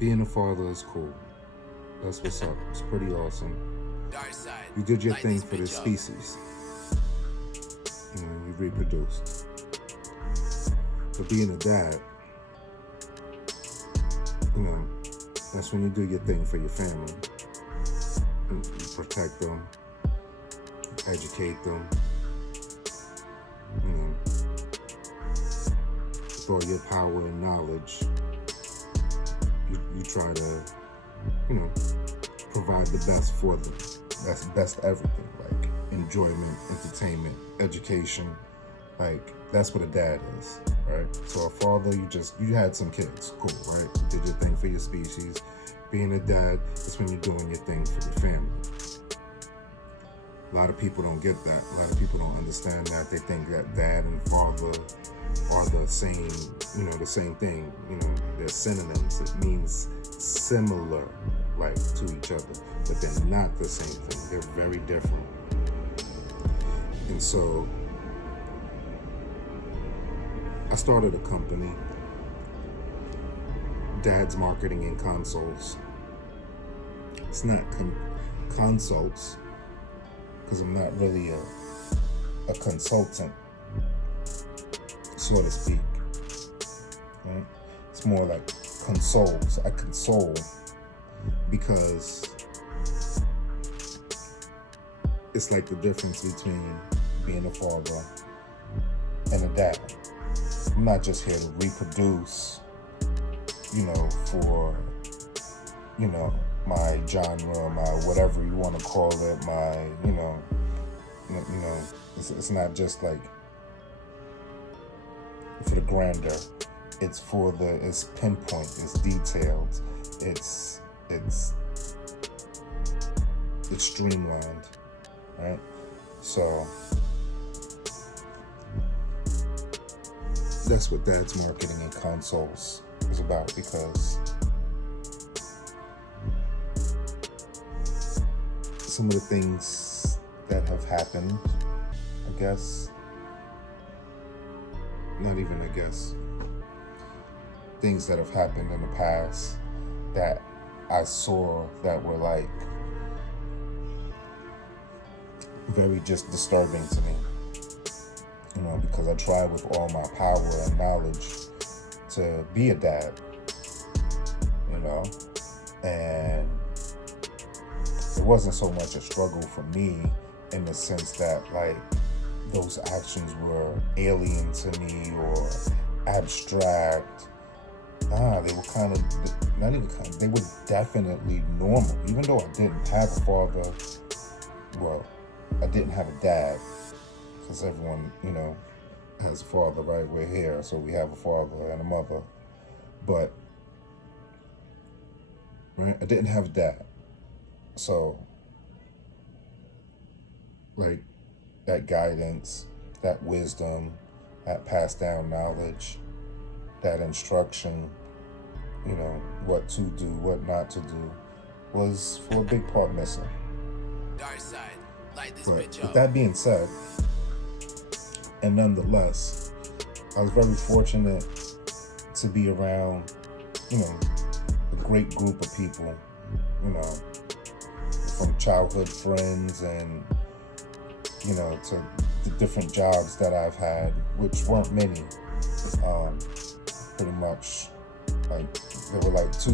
Being a father is cool. That's what's up. It's pretty awesome. You did your thing for this species. You reproduced. But being a dad, that's when you do your thing for your family. And you protect them, educate them, with all your power and knowledge. You try to, provide the best for them. That's best everything, like enjoyment, entertainment, education. Like, that's what a dad is, right? So a father, you had some kids, cool, right? You did your thing for your species. Being a dad, that's when you're doing your thing for your family. A lot of people don't get that. A lot of people don't understand that. They think that dad and father are the same, the same thing. They're synonyms. It means similar, like, to each other, but they're not the same thing. They're very different. And so I started a company, Dad's Marketing and Consults. It's not consults, because I'm not really a consultant, so to speak. Right? It's more like consoles. I console because it's like the difference between being a father and a dad. I'm not just here to reproduce, for, my genre, my whatever you want to call it, my, it's not just like for the grandeur. It's pinpoint, it's detailed, it's streamlined, right? So that's what Dad's Marketing and Consults is about, because some of the things that have happened, things that have happened in the past that I saw that were like very just disturbing to me, because I tried with all my power and knowledge to be a dad, and it wasn't so much a struggle for me in the sense that, like, those actions were alien to me or abstract. They were they were definitely normal. Even though I didn't have a father, I didn't have a dad, because everyone, has a father, right? We're here, so we have a father and a mother. But, right, I didn't have a dad. So, like, that guidance, that wisdom, that passed down knowledge, that instruction, what to do, what not to do, was for a big part missing. But with that being said, and nonetheless, I was very fortunate to be around, a great group of people, from childhood friends and, to the different jobs that I've had, which weren't many. Pretty much, like, there were like two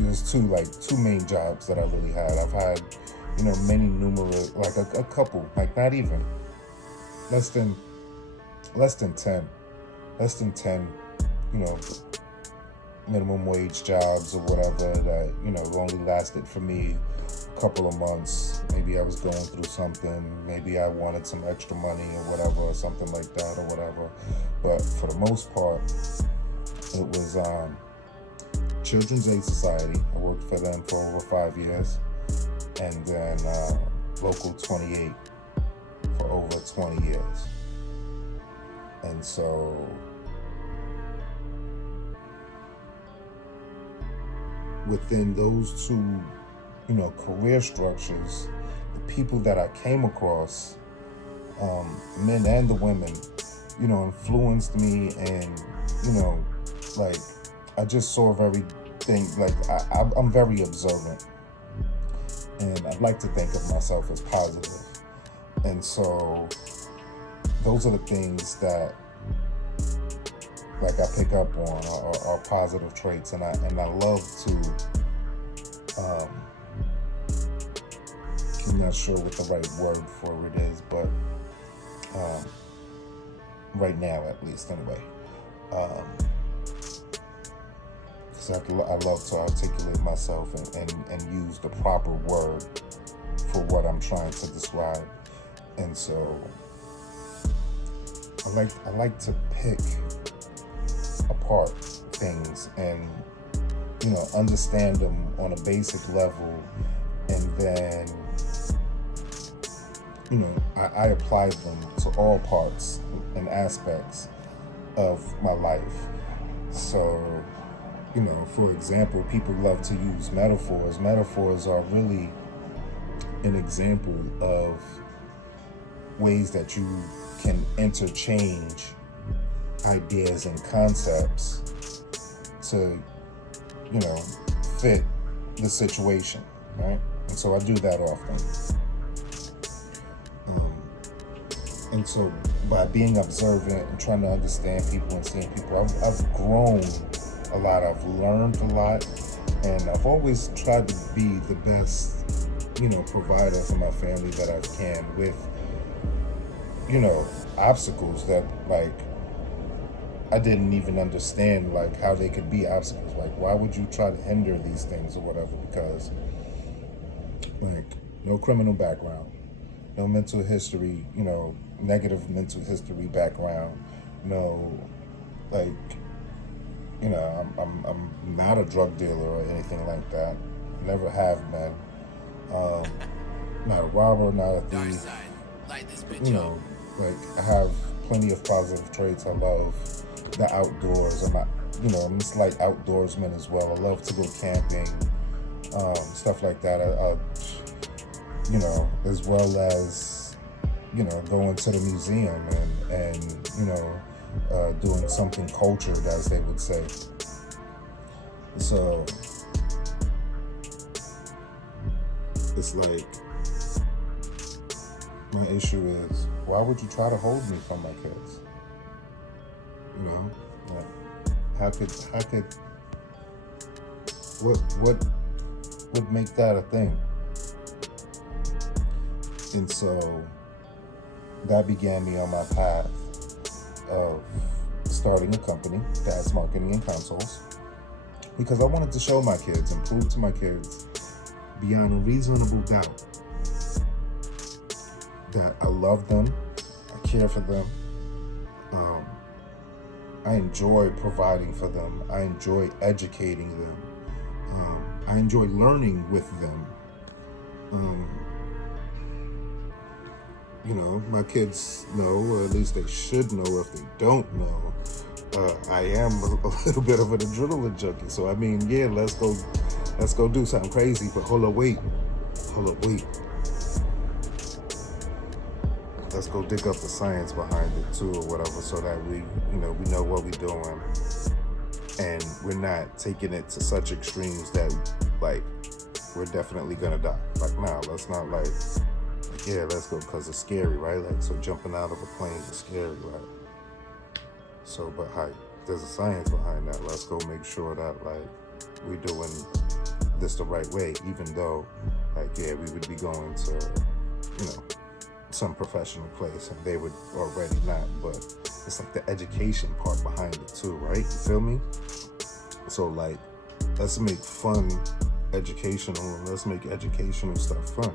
main jobs that I really had. I've had, many numerous, like a couple, like not even, less than 10, minimum wage jobs or whatever that, only lasted for me a couple of months. Maybe I was going through something, maybe I wanted some extra money or whatever, or something like that or whatever. But for the most part, it was Children's Aid Society. I worked for them for over 5 years. And then Local 28 for over 20 years. And so within those two, career structures, the people that I came across, men and the women, influenced me, and, like, I just saw very things, like I'm very observant, and I'd like to think of myself as positive. And so those are the things that, like, I pick up on are positive traits, and I love to. I'm not sure what the right word for it is, but right now, at least, anyway. Because I love to articulate myself and use the proper word for what I'm trying to describe, and so I like to pick apart things and, you know, understand them on a basic level, and then, you know, I apply them to all parts and aspects of my life. So, you know, for example, people love to use metaphors. Metaphors are really an example of ways that you can interchange ideas and concepts to, you know, fit the situation, right? And so I do that often. And so by being observant and trying to understand people and seeing people, I've grown a lot, I've learned a lot, and I've always tried to be the best, you know, provider for my family that I can, with, you know, obstacles that, like, I didn't even understand, like, how they could be obstacles. Like, why would you try to hinder these things or whatever? Because, like, no criminal background, no mental history, you know, negative mental history background, no, like, you know, I'm not a drug dealer or anything like that. Never have been. Not a robber, not a thief. You know, like, I have plenty of positive traits. I love the outdoors. I'm a slight outdoorsman as well. I love to go camping, stuff like that. You know, as well as, you know, going to the museum and you know, doing something cultured, as they would say. So it's like, my issue is, why would you try to hold me from my kids? You know, like, how could what would make that a thing? And so that began me on my path of starting a company, Dad's Marketing and Consoles, because I wanted to show my kids and prove to my kids beyond a reasonable doubt that I love them, I care for them, I enjoy providing for them, I enjoy educating them, I enjoy learning with them. You know, my kids know, or at least they should know if they don't know, I am a little bit of an adrenaline junkie. So, I mean, yeah, let's go do something crazy, but hold up, wait. Let's go dig up the science behind it too, or whatever, so that we know what we're doing, and we're not taking it to such extremes that, like, we're definitely gonna die. Like, nah, let's not, like, yeah, let's go, because it's scary, right? Like, so jumping out of a plane is scary, right? So, but hi, there's a science behind that. Let's go make sure that, like, we're doing this the right way, even though, like, yeah, we would be going to, you know, some professional place, and they would already not, but it's like the education part behind it too, right? You feel me? So, like, let's make fun educational, and let's make educational stuff fun,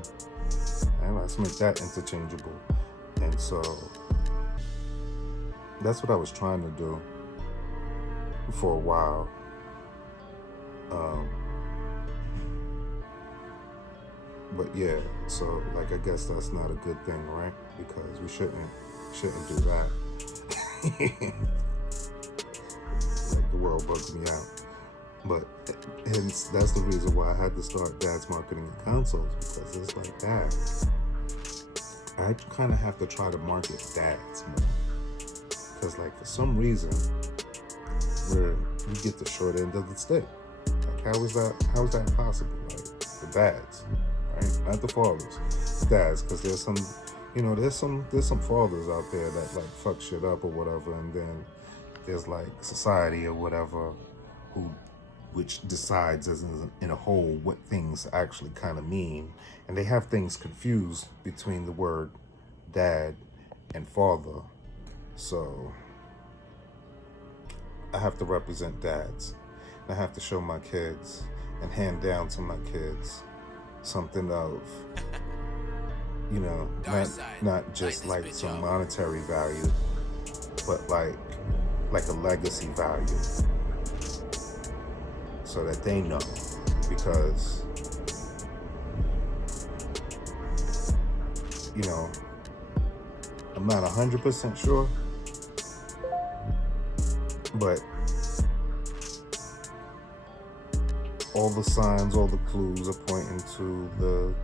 and let's make that interchangeable. And so that's what I was trying to do for a while. But yeah, so, like, I guess that's not a good thing, right? Because we shouldn't do that. Like, the world bugs me out. But hence, that's the reason why I had to start Dad's Marketing and Consoles, because it's like that. I kind of have to try to market dads more. Because, like, for some reason, we get the short end of the stick. Like, Like, how is that possible? Like, the dads, right? Not the fathers, the dads, because there's some, there's some fathers out there that like fuck shit up or whatever, and then there's like society or whatever which decides as in a whole what things actually kind of mean, and they have things confused between the word dad and father. So I have to represent dads. I have to show my kids and hand down to my kids something of, not just like some monetary value, but like a legacy value, so that they know. Because, I'm not 100% sure, but all the signs, all the clues are pointing to the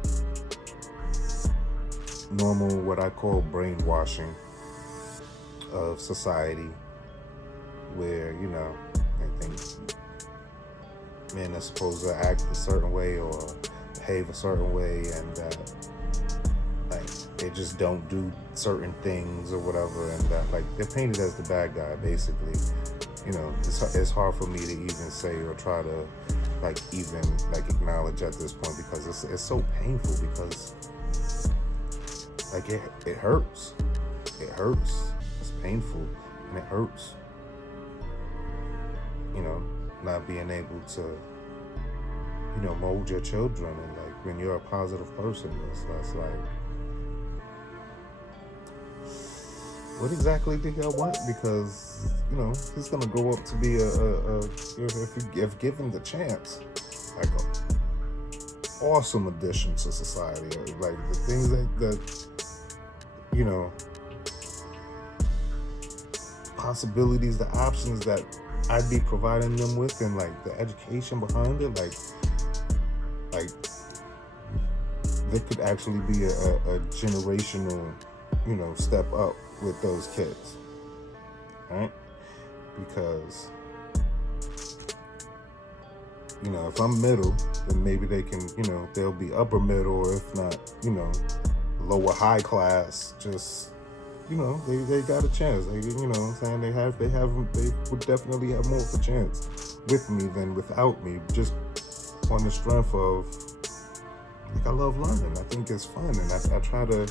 normal, what I call brainwashing of society, where, I think men are supposed to act a certain way or behave a certain way, and that like they just don't do certain things or whatever, and that like they're painted as the bad guy, basically. It's hard for me to even say or try to even acknowledge at this point, because it's so painful, because like it hurts. It hurts. It's painful and it hurts. Not being able to, mold your children, and like when you're a positive person, that's like, what exactly do y'all want? Because he's gonna grow up to be if given the chance, like a awesome addition to society. Like the things that possibilities, the options that I'd be providing them with, and like the education behind it, like there could actually be a generational, step up with those kids, right? Because, if I'm middle, then maybe they can, they'll be upper middle, or if not, lower high class, just, they got a chance. They, what I'm saying? They would definitely have more of a chance with me than without me, just on the strength of, like, I love learning. I think it's fun, and I try to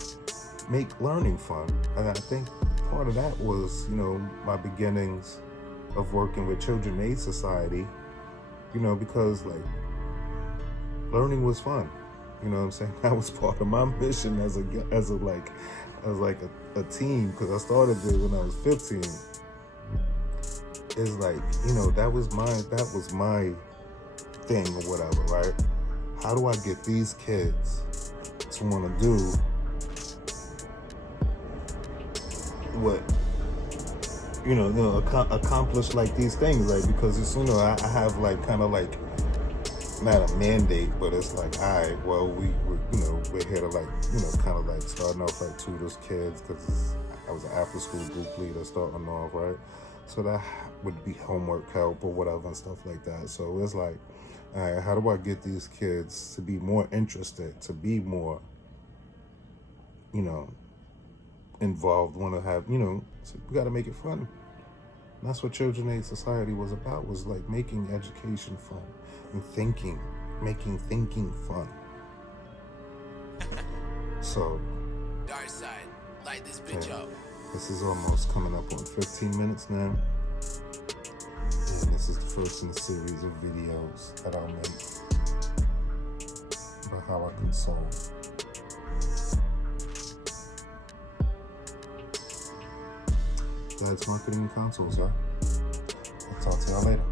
make learning fun. And I think part of that was, my beginnings of working with Children Aid Society, because like learning was fun. You know what I'm saying? That was part of my mission as a teen, because I started it when I was 15. It's like, that was my thing or whatever, right? How do I get these kids to want to do what, accomplish like these things, right? Because it's, I have like kind of like, not a mandate, but it's like, all right, well, we're here to like, kind of like starting off like tutors kids, because I was an after school group leader starting off, right? So that would be homework help or whatever and stuff like that. So it's like, all right, how do I get these kids to be more interested, to be more, involved, want to have, so we got to make it fun. And that's what Children Aid Society was about, was like making education fun and making thinking fun. So, Dark side, light this bitch up. This is almost coming up on 15 minutes now. And this is the first in a series of videos that I'll make about how I console. That's marketing and consoles, huh? I'll talk to y'all later.